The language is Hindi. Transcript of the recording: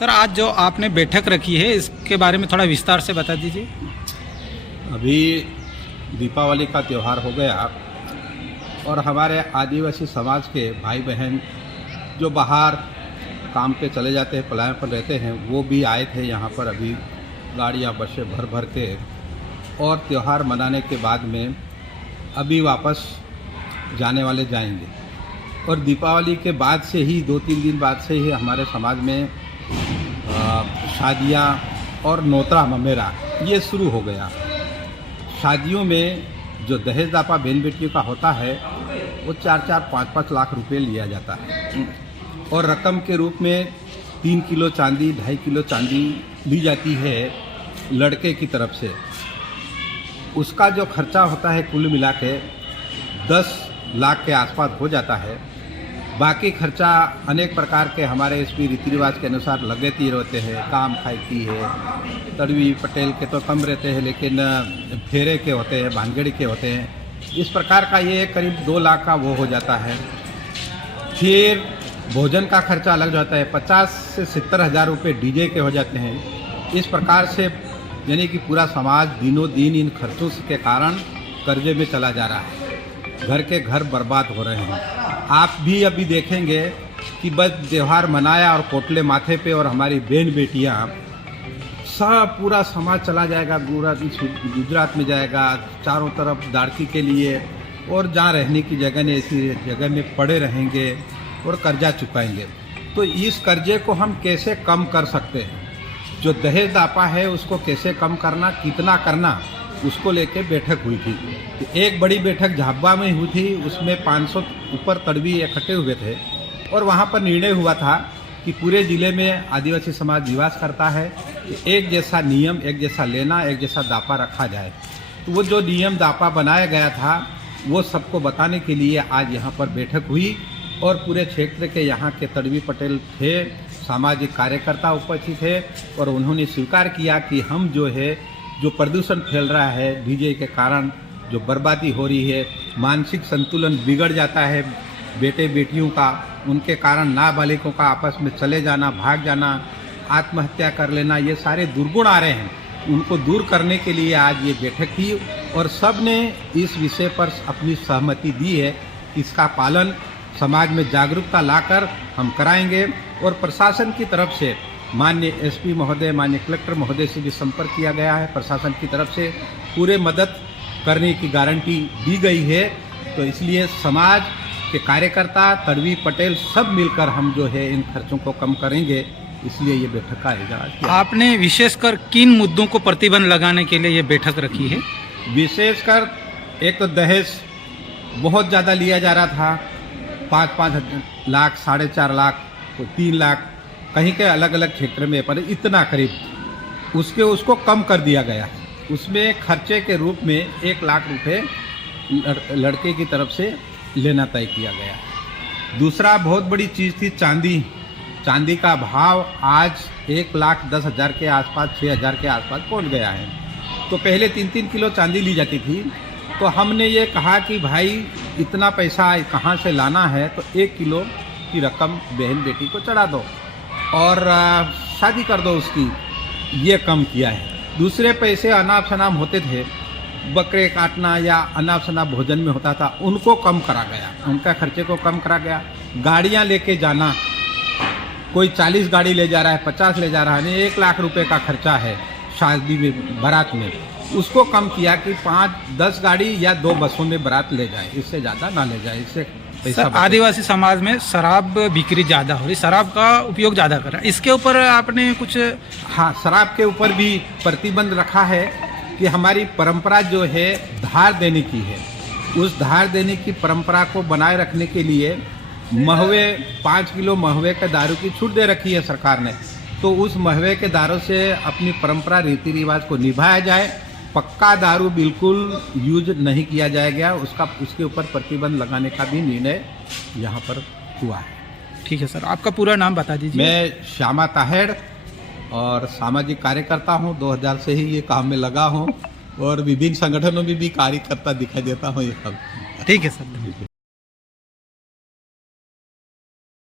सर, आज जो आपने बैठक रखी है इसके बारे में थोड़ा विस्तार से बता दीजिए। अभी दीपावली का त्यौहार हो गया और हमारे आदिवासी समाज के भाई बहन जो बाहर काम पे चले जाते हैं, पलायन पर रहते हैं, वो भी आए थे यहाँ पर। अभी गाड़ियाँ बसें भर भर के और त्यौहार मनाने के बाद में अभी वापस जाने वाले जाएंगे। और दीपावली के बाद से ही 2-3 दिन बाद से ही हमारे समाज में शादियाँ और नोतरा ममेरा ये शुरू हो गया। शादियों में जो दहेज दापा बहन बेटियों का होता है वो 4-4, 5-5 लाख रुपए लिया जाता है और रकम के रूप में 3 किलो चांदी, 2.5 किलो चांदी ली जाती है लड़के की तरफ से। उसका जो खर्चा होता है कुल मिला के 10 लाख के आसपास हो जाता है। बाकी खर्चा अनेक प्रकार के हमारे इसमें रीति रिवाज के अनुसार लगते रहते हैं। काम खाइती है, तड़वी पटेल के तो कम रहते हैं, लेकिन फेरे के होते हैं, भांगड़ी के होते हैं। इस प्रकार का ये करीब 2 लाख का वो हो जाता है। फिर भोजन का खर्चा अलग जाता है, 50 से 70 हज़ार रुपये डीजे के हो जाते हैं। इस प्रकार से यानी कि पूरा समाज दिनों दिन इन खर्चों के कारण कर्जे में चला जा रहा है। घर के घर बर्बाद हो रहे हैं। आप भी अभी देखेंगे कि बस त्यौहार मनाया और कोटले माथे पे और हमारी बहन बेटियां सब पूरा समाज चला जाएगा, पूरा गुजरात में जाएगा, चारों तरफ दाड़की के लिए, और जहाँ रहने की जगह नहीं ऐसी जगह में पड़े रहेंगे और कर्जा चुकाएंगे। तो इस कर्जे को हम कैसे कम कर सकते हैं? जो दहेज दापा है उसको कैसे कम करना, कितना करना, उसको लेके बैठक हुई थी। एक बड़ी बैठक झाबुआ में हुई थी, उसमें 500 ऊपर तड़वी इकट्ठे हुए थे और वहाँ पर निर्णय हुआ था कि पूरे ज़िले में आदिवासी समाज निवास करता है, एक जैसा नियम, एक जैसा लेना, एक जैसा दापा रखा जाए। तो वो जो नियम दापा बनाया गया था वो सबको बताने के लिए आज यहाँ पर बैठक हुई और पूरे क्षेत्र के यहाँ के तड़वी पटेल थे, सामाजिक कार्यकर्ता उपस्थित थे और उन्होंने स्वीकार किया कि हम जो है, जो प्रदूषण फैल रहा है डीजे के कारण, जो बर्बादी हो रही है, मानसिक संतुलन बिगड़ जाता है बेटे बेटियों का, उनके कारण नाबालिगों का आपस में चले जाना, भाग जाना, आत्महत्या कर लेना, ये सारे दुर्गुण आ रहे हैं। उनको दूर करने के लिए आज ये बैठक थी और सब ने इस विषय पर अपनी सहमति दी है कि इसका पालन समाज में जागरूकता लाकर हम कराएंगे। और प्रशासन की तरफ से माननीय एसपी महोदय, माननीय कलेक्टर महोदय से भी संपर्क किया गया है। प्रशासन की तरफ से पूरे मदद करने की गारंटी दी गई है। तो इसलिए समाज के कार्यकर्ता, तड़वी पटेल सब मिलकर हम जो है इन खर्चों को कम करेंगे, इसलिए ये बैठक का आयोजन किया। आपने विशेषकर किन मुद्दों को प्रतिबंध लगाने के लिए ये बैठक रखी है? विशेषकर एक तो दहेज बहुत ज़्यादा लिया जा रहा था, 5-5 लाख, 4.5 लाख, 3 लाख, कहीं के अलग अलग क्षेत्र में, पर इतना करीब उसको कम कर दिया गया। उसमें खर्चे के रूप में 1 लाख रुपए लड़के की तरफ से लेना तय किया गया। दूसरा बहुत बड़ी चीज़ थी चांदी। चांदी का भाव आज 1,10,000 के आसपास, 6,000 के आसपास पहुंच गया है। तो पहले 3-3 किलो चांदी ली जाती थी। तो हमने ये कहा कि भाई इतना पैसा कहाँ से लाना है, तो 1 किलो की रकम बहन बेटी को चढ़ा दो और शादी कर दो उसकी, ये कम किया है। दूसरे पैसे अनाप शनाप होते थे, बकरे काटना या अनाप शनाप भोजन में होता था, उनको कम करा गया, उनका खर्चे को कम करा गया। गाड़ियाँ लेके जाना, कोई 40 गाड़ी ले जा रहा है, 50 ले जा रहा है, 1 लाख रुपए का खर्चा है शादी में, बारात में, उसको कम किया कि 5-10 गाड़ी या 2 बसों में बारात ले जाए, इससे ज़्यादा ना ले जाए, इससे पैसा। आदिवासी समाज में शराब बिक्री ज़्यादा हो रही, शराब का उपयोग ज़्यादा कर रहा है, इसके ऊपर आपने कुछ? हाँ, शराब के ऊपर भी प्रतिबंध रखा है कि हमारी परंपरा जो है धार देने की है। उस धार देने की परंपरा को बनाए रखने के लिए महवे 5 किलो महवे के दारू की छूट दे रखी है सरकार ने। तो उस महवे के दारू से अपनी परंपरा रीति रिवाज को निभाया जाए। पक्का दारू बिल्कुल यूज नहीं किया जाएगा, उसके ऊपर प्रतिबंध लगाने का भी निर्णय यहाँ पर हुआ है। ठीक है सर, आपका पूरा नाम बता दीजिए। मैं श्यामा ताहेड़ और सामाजिक कार्यकर्ता हूँ, 2000 से ही ये काम में लगा हूँ और विभिन्न संगठनों में भी कार्यकर्ता दिखाई देता हूँ ये सब। ठीक है सर।